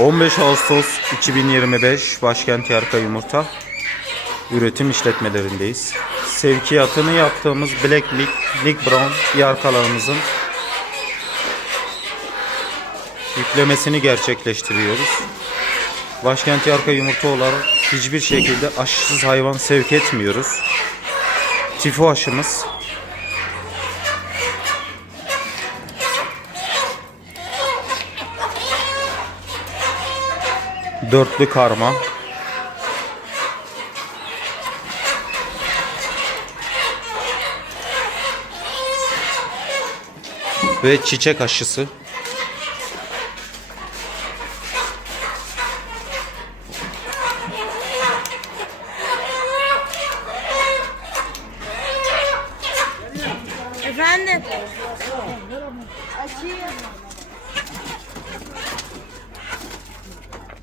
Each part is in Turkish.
15 Ağustos 2025 Başkent Yarka Yumurta üretim işletmelerindeyiz. Sevkiyatını yaptığımız Black League, League Brown yarkalarımızın yüklemesini gerçekleştiriyoruz. Başkent Yarka Yumurta olarak hiçbir şekilde aşısız hayvan sevk etmiyoruz. Tifo aşımız dörtlü karma ve çiçek aşısı. Efendim.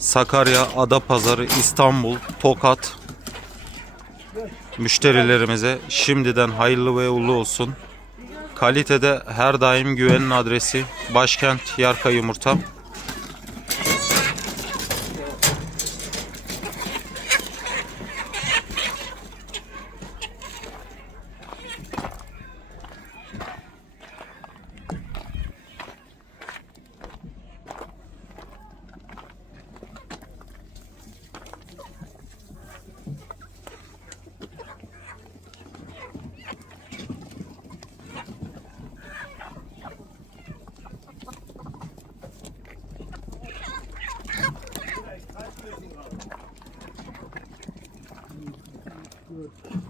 Sakarya, Adapazarı, İstanbul, Tokat müşterilerimize şimdiden hayırlı ve uğurlu olsun. Kalitede her daim güvenin adresi Başkent Yarka Yumurta. Good.